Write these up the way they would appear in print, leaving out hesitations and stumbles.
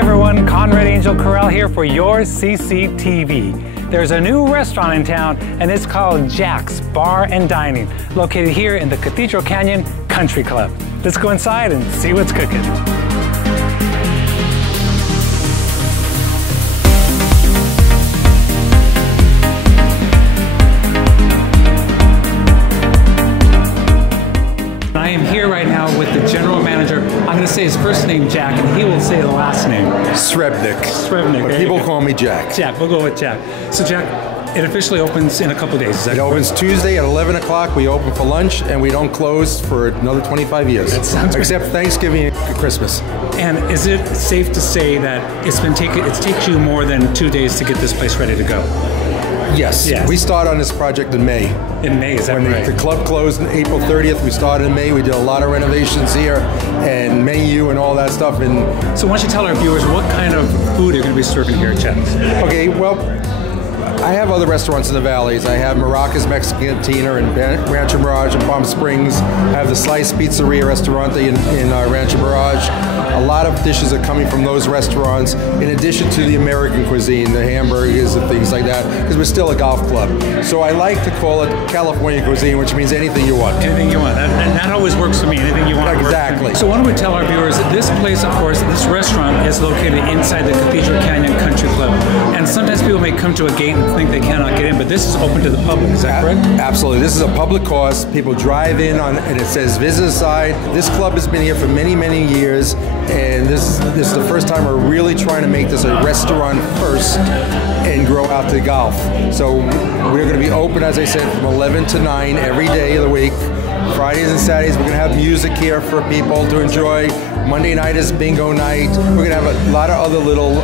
everyone, Conrad Angel Corral here for your CCTV. There's a new restaurant in town and it's called Jax Bar and Dining, located here in the Cathedral Canyon Country Club. Let's go inside and see what's cooking. I am here right now with the general manager. I'm going to say his first name, Jack, and he will say the last name. Srebnik. Srebnik. But people call me Jack. Jack, we'll go with Jack. So Jack, it officially opens in a couple of days, is that It opens Tuesday at 11 o'clock. We open for lunch, and we don't close for another 25 years. That sounds Except great. Thanksgiving and Christmas. And is it safe to say that it takes you more than 2 days to get this place ready to go? Yes. Yes. We started on this project in May. In May, is that When right? the club closed on April 30th, we started in May. We did a lot of renovations here and menu and all that stuff. And So why don't you tell our viewers what kind of food you're going to be serving here at Jack's? okay, well, I have other restaurants in the valleys. I have Mirac's Mexican Cantina in Rancho Mirage in Palm Springs. I have the Slice Pizzeria Restaurant in Rancho Mirage. A lot of dishes are coming from those restaurants, in addition to the American cuisine, the hamburgers and things like that, because we're still a golf club. So I like to call it California Cuisine, which means anything you want. Anything you want. And that always works for me. Anything you want. Exactly. So why don't we tell our viewers that this place, of course, this restaurant is located inside the Cathedral Canyon Country Club. And sometimes people may come to a gate and think they cannot get in, but this is open to the public. Is that correct? Absolutely. This is a public course. People drive in and it says visit side. This club has been here for many, many years, and this is the first time we're really trying to make this a restaurant first and grow out to golf. So we're going to be open, as I said, from 11 to 9 every day of the week. Fridays and Saturdays, we're going to have music here for people to enjoy. Monday night is bingo night. We're going to have a lot of other little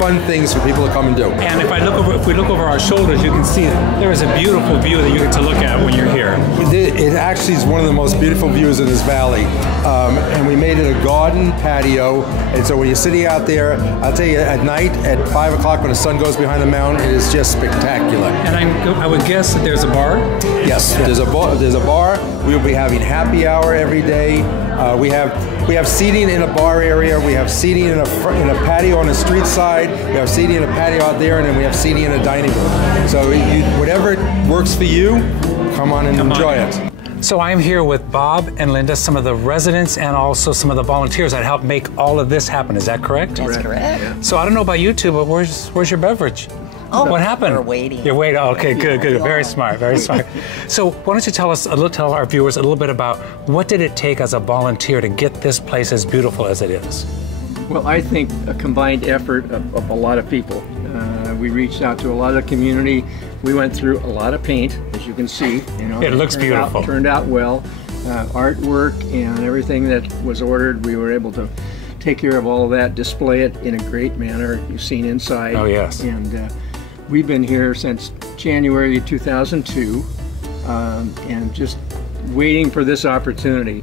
fun things for people to come and do. And if we look over our shoulders, you can see that there is a beautiful view that you get to look at when you're here. It actually is one of the most beautiful views in this valley. And we made it a garden patio. And so when you're sitting out there, I'll tell you, at night, at 5 o'clock when the sun goes behind the mountain, it is just spectacular. And I would guess that there's a bar? Yes, there's a bar. We will be having happy hour every day. We have seating in a bar area. We have seating in a patio on the street side. We have seating in a patio out there, and then we have seating in a dining room. So whatever works for you, come on and enjoy it. So I'm here with Bob and Linda, some of the residents and also some of the volunteers that helped make all of this happen. Is that correct? That's correct. Yeah. So I don't know about you two, but where's your beverage? Oh, what happened? We're waiting. You're waiting. Okay, good. Very smart, very smart. So why don't you tell our viewers a little bit about what did it take as a volunteer to get this place as beautiful as it is? Well, I think a combined effort of a lot of people. We reached out to a lot of the community. We went through a lot of paint, as you can see. You know, it looks beautiful. Turned out well. Artwork and everything that was ordered, we were able to take care of all of that, display it in a great manner. You've seen inside. Oh, yes. And we've been here since January 2002, and just waiting for this opportunity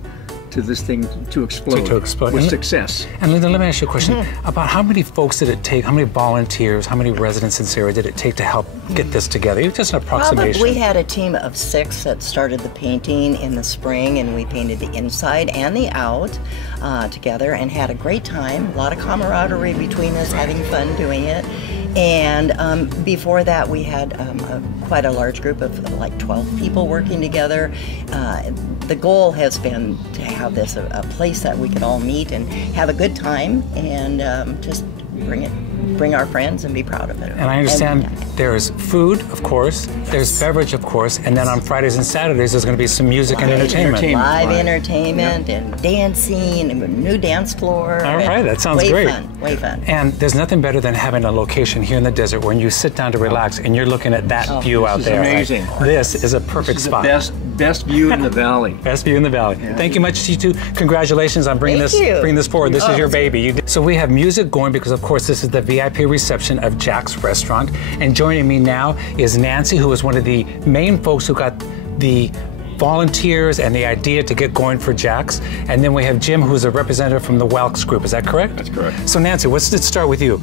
to this thing to explode, with success. And Linda, let me ask you a question about how many folks did it take, how many volunteers, how many residents in this area did it take to help get this together? Just an approximation. Probably had a team of 6 that started the painting in the spring, and we painted the inside and the out together and had a great time. A lot of camaraderie between us, having fun doing it. And before that, we had quite a large group of like 12 people working together. The goal has been to have this a place that we could all meet and have a good time, and just bring our friends and be proud of it. And I understand there's food, of course, there's beverage, of course, and then on Fridays and Saturdays there's going to be some music and entertainment. Live entertainment and dancing, and a new dance floor. All right, that sounds great. Way fun. And there's nothing better than having a location here in the desert where you sit down to relax and you're looking at that view out there. This is amazing. Right? This is a perfect spot. Best view in the valley. Best view in the valley. Yeah. Thank you much to you two. Congratulations on bringing this forward. This is your baby. So we have music going because, of course, this is the VIP reception of Jack's Restaurant. And joining me now is Nancy, who is one of the main folks who got the volunteers and the idea to get going for Jack's. And then we have Jim, who's a representative from the Welks group. Is that correct? That's correct. So Nancy, let's start with you.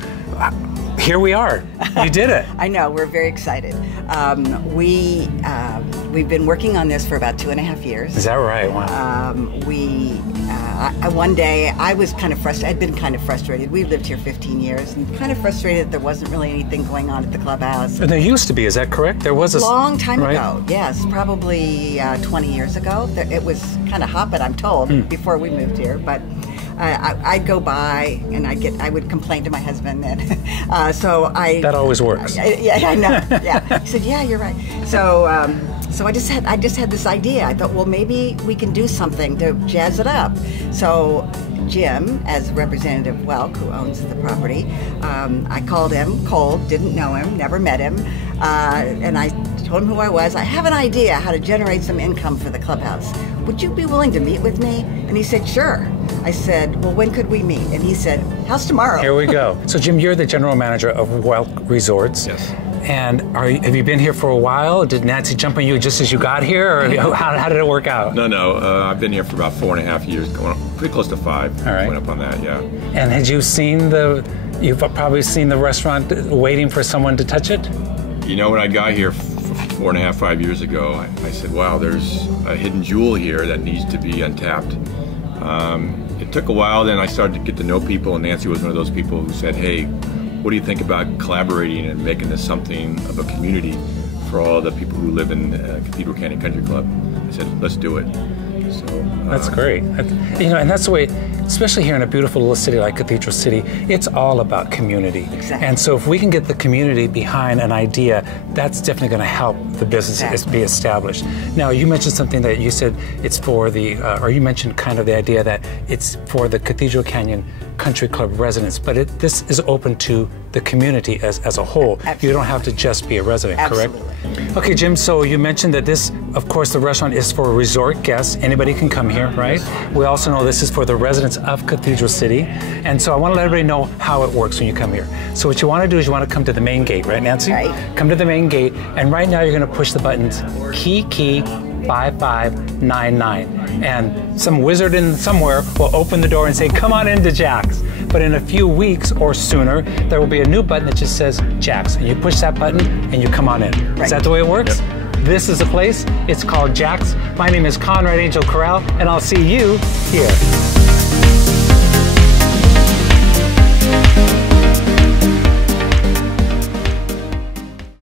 Here we are. You did it. I know. We're very excited. We've been working on this for about 2.5 years. Is that right? Wow. We one day I was kind of frustrated. I'd been kind of frustrated. We lived here 15 years and kind of frustrated that there wasn't really anything going on at the clubhouse. And there used to be, is that correct? There was a long time ago, yes, probably 20 years ago. It was kind of hot, but I'm told, before we moved here. But I'd go by and I would complain to my husband, and that always works. Yeah, I know. Yeah, he said, "Yeah, you're right." So I just had this idea. I thought, well, maybe we can do something to jazz it up. So Jim, as Representative Welk, who owns the property, I called him cold, didn't know him, never met him, and I told him who I was. I have an idea how to generate some income for the clubhouse. Would you be willing to meet with me? And he said, sure. I said, well, when could we meet? And he said, how's tomorrow? Here we go. So Jim, you're the general manager of Welk Resorts. Yes. And have you been here for a while? Did Nancy jump on you just as you got here, or how did it work out? No. I've been here for about 4.5 years, going up pretty close to 5. All right. Going up on that, yeah. And had you seen you've probably seen the restaurant waiting for someone to touch it? You know, when I got here 4.5, 5 years ago, I said, wow, there's a hidden jewel here that needs to be untapped. It took a while, then I started to get to know people, and Nancy was one of those people who said, hey, what do you think about collaborating and making this something of a community for all the people who live in Cathedral Canyon Country Club? I said, let's do it. So that's great. And that's the way, especially here in a beautiful little city like Cathedral City, it's all about community. Exactly. And so if we can get the community behind an idea, that's definitely going to help the business be established. Now, you mentioned something that you said it's for or you mentioned kind of the idea that it's for the Cathedral Canyon Country Club residents, but this is open to the community as a whole. Absolutely. You don't have to just be a resident, Absolutely. Correct? Okay, Jim, so you mentioned that this, of course, the restaurant is for resort guests. Anybody can come here, right? We also know this is for the residents of Cathedral City. And so I want to let everybody know how it works when you come here. So what you want to do is you want to come to the main gate, right, Nancy? Right. Come to the main gate, and right now you're going to push the buttons key 5599, and some wizard in somewhere will open the door and say, come on into Jax. But in a few weeks or sooner, there will be a new button that just says Jax, and you push that button and you come on in. Right. Is that the way it works? Yep. This is the place. It's called Jax. My name is Conrad Angel Corral, and I'll see you here.